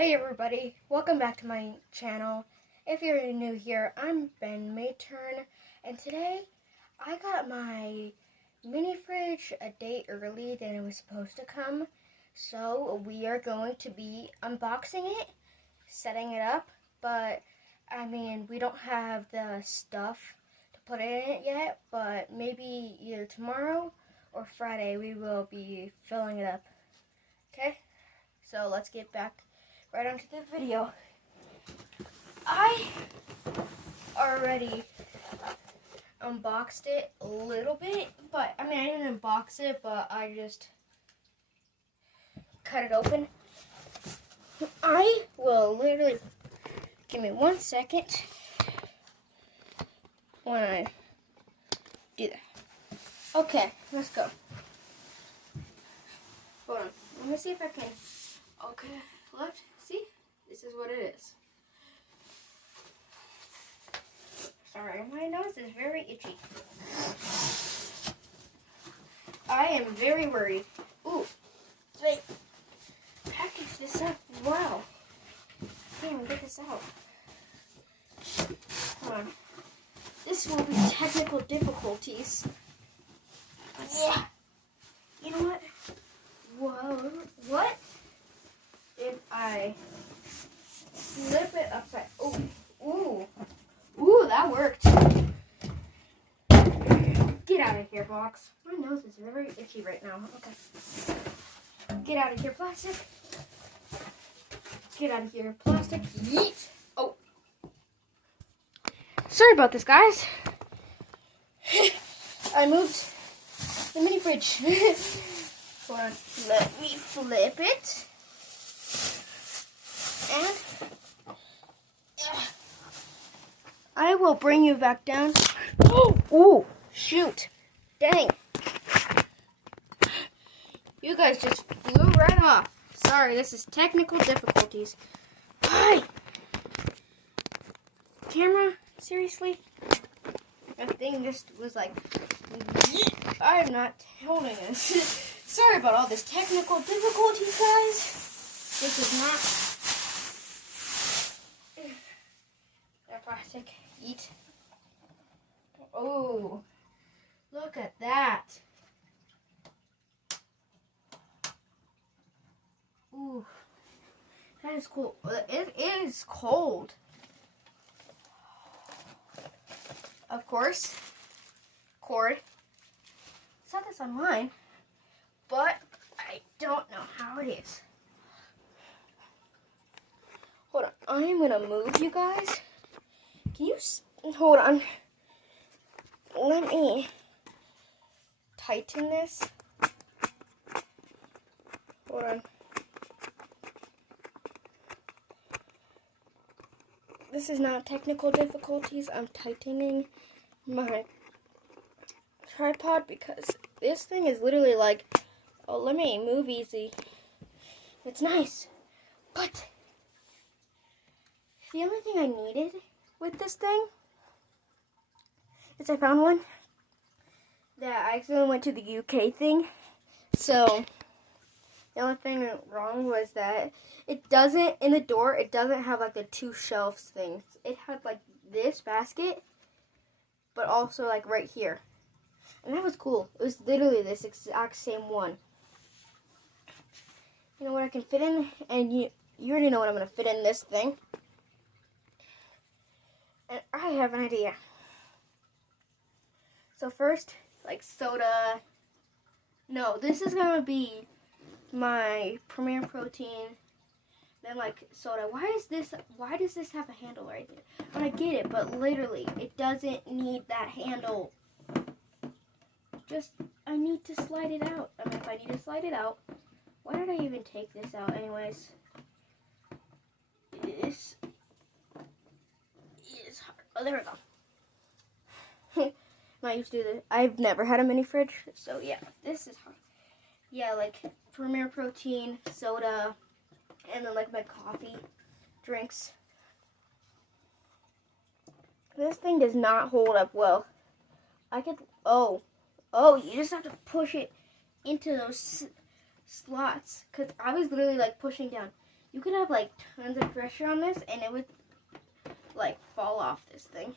Hey everybody, welcome back to my channel. If you're new here, I'm Ben Mayturn, and today I got my mini fridge a day early than it was supposed to come. So we are going to be unboxing it, setting it up, but we don't have the stuff to put in it yet, but maybe either tomorrow or Friday we will be filling it up. Okay? So let's get back right onto the video. I already unboxed it a little bit, but I didn't unbox it, but I just cut it open. I will literally, give me 1 second when I do that. Okay, let's go. Hold on, let me see if I can. Okay, left. See? This is what it is. Sorry, my nose is very itchy. I am very worried. Ooh, wait. Package this up. Wow. Damn, get this out. Hold on. This will be technical difficulties. Yeah. You know what? Whoa. What? If I flip it upside, ooh, that worked. Get out of here, box. My nose is very itchy right now. Okay. Get out of here, plastic. Get out of here, plastic. Yeet. Oh. Sorry about this, guys. I moved the mini fridge. Hold on. Let me flip it. And I will bring you back down. Ooh, shoot. Dang. You guys just flew right off. Sorry, this is technical difficulties. Hi. Camera? Seriously? That thing just was like, I'm not holding this. Sorry about all this technical difficulties, guys. This is not plastic. Eat. Oh, look at that. Ooh, that is cool. It is cold. Of course, cord. I saw this online, but I don't know how it is. Hold on, I'm gonna move you guys. Can you hold on? Let me tighten this. Hold on. This is not technical difficulties. I'm tightening my tripod because this thing is literally like, oh, let me move easy. It's nice, but the only thing I needed with this thing is I found one that I accidentally went to the UK thing. So the only thing wrong was that it doesn't, in the door, it doesn't have like the two shelves things. It had like this basket, but also like right here. And that was cool. It was literally this exact same one. You know what I can fit in? And you already know what I'm going to fit in this thing. And I have an idea. So first, like soda. No, this is going to be my Premier Protein. Then like soda. Why does this have a handle right there? I get it, but literally, it doesn't need that handle. I need to slide it out. If I need to slide it out, why did I even take this out anyways? This is hard. Oh, there we go. I'm not used to this. I've never had a mini fridge, so yeah, this is hard. Yeah, like Premier Protein, soda, and then like my coffee drinks. This thing does not hold up well. You just have to push it into those slots, because I was literally like pushing down. You could have like tons of pressure on this and it would like fall off this thing.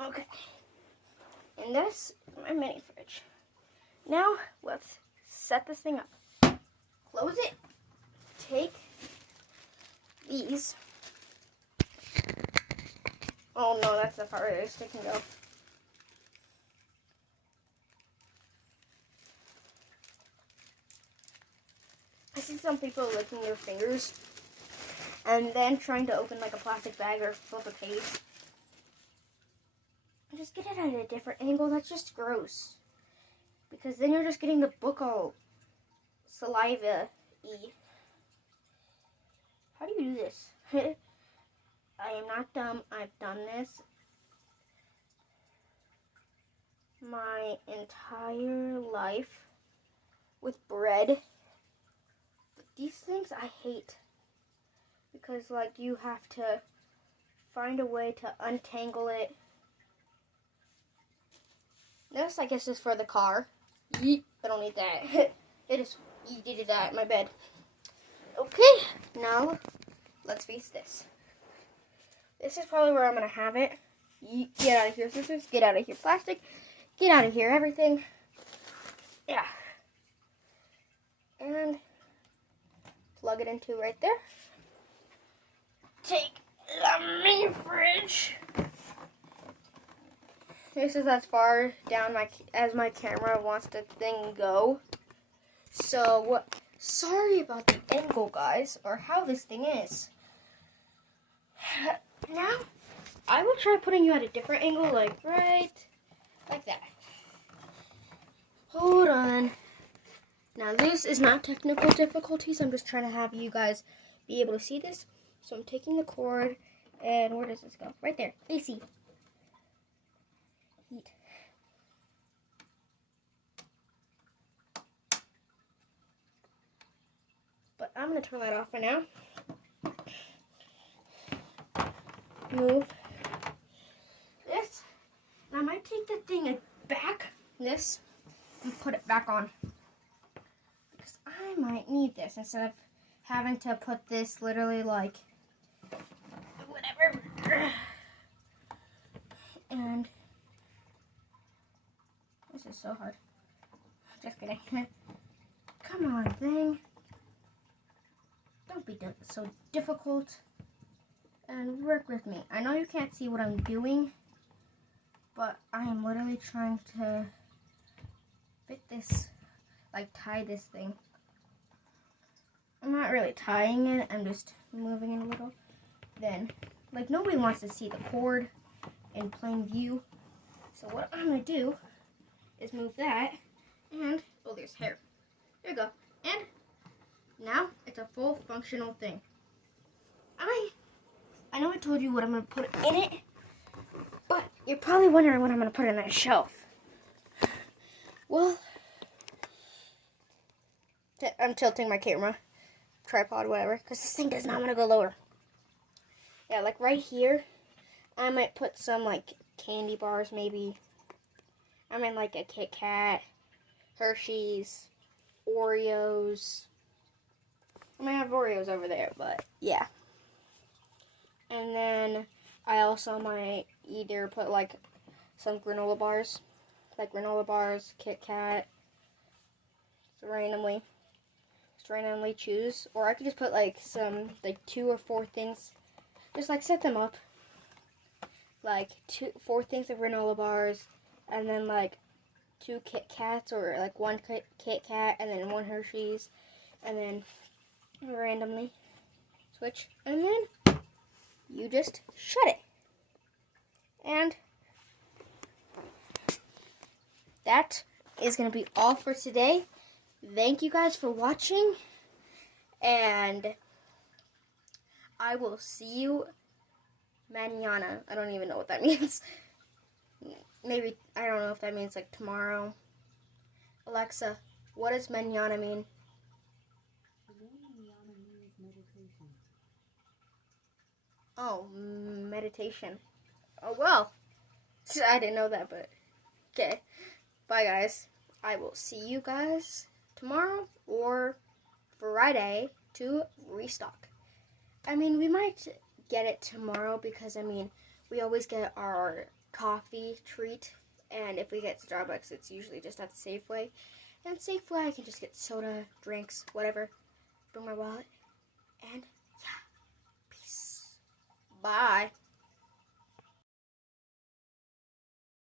Okay. And that's my mini fridge. Now let's set this thing up. Close it. Take these. Oh no, that's the part where the stick can go. I see some people licking their fingers and then trying to open like a plastic bag or flip a page. Just get it at a different angle. That's just gross. Because then you're just getting the book all saliva-y. How do you do this? I am not dumb. I've done this my entire life with bread. But these things I hate. Because like you have to find a way to untangle it. This I guess is for the car. Yeet. I don't need that. It is yeeted that in my bed. Okay, now let's face this. This is probably where I'm gonna have it. Yeet. Get out of here, scissors. Get out of here, plastic. Get out of here, everything. Yeah. And plug it into right there. Take the mini fridge. This is as far down as my camera wants the thing go. So, sorry about the angle, guys, or how this thing is. Now, I will try putting you at a different angle, like right like that. Hold on. Now, this is not technical difficulties. I'm just trying to have you guys be able to see this. So, I'm taking the cord, and where does this go? Right there. AC. Heat. But I'm going to turn that off for now. Move this. And I might take the thing back, this, and put it back on. Because I might need this instead of having to put this literally like whatever. And this is so hard. Just kidding. Come on, thing. Don't be so difficult. And work with me. I know you can't see what I'm doing, but I am literally trying to fit this, like tie this thing. I'm not really tying it, I'm just moving it a little. Then, like nobody wants to see the cord in plain view. So what I'm going to do is move that, and, oh, there's hair. There you go. And now it's a full functional thing. I know I told you what I'm going to put in it, but you're probably wondering what I'm going to put in that shelf. Well, I'm tilting my camera, tripod, whatever, because this thing does not want to go lower. Yeah, like right here, I might put some like candy bars maybe. I mean like a Kit Kat, Hershey's, Oreos. I might have Oreos over there, but yeah. And then I also might either put like some granola bars, Kit Kat, randomly choose. Or I could just put like some, like 2 or 4 things, just like set them up. Like 4 things of granola bars, and then like 2 Kit Kats, or like 1 Kit Kat, and then 1 Hershey's, and then randomly switch, and then you just shut it. And that is going to be all for today. Thank you guys for watching, and I will see you mañana. I don't even know what that means. Maybe, I don't know if that means like tomorrow. Alexa, what does mañana mean? Mañana means meditation. Oh, meditation. Oh, well. I didn't know that, but okay. Bye, guys. I will see you guys tomorrow or Friday to restock. I mean, we might get it tomorrow because, I mean, we always get our coffee treat. And if we get Starbucks, it's usually just at the Safeway. And Safeway, I can just get soda, drinks, whatever. Bring my wallet. And, yeah. Peace. Bye.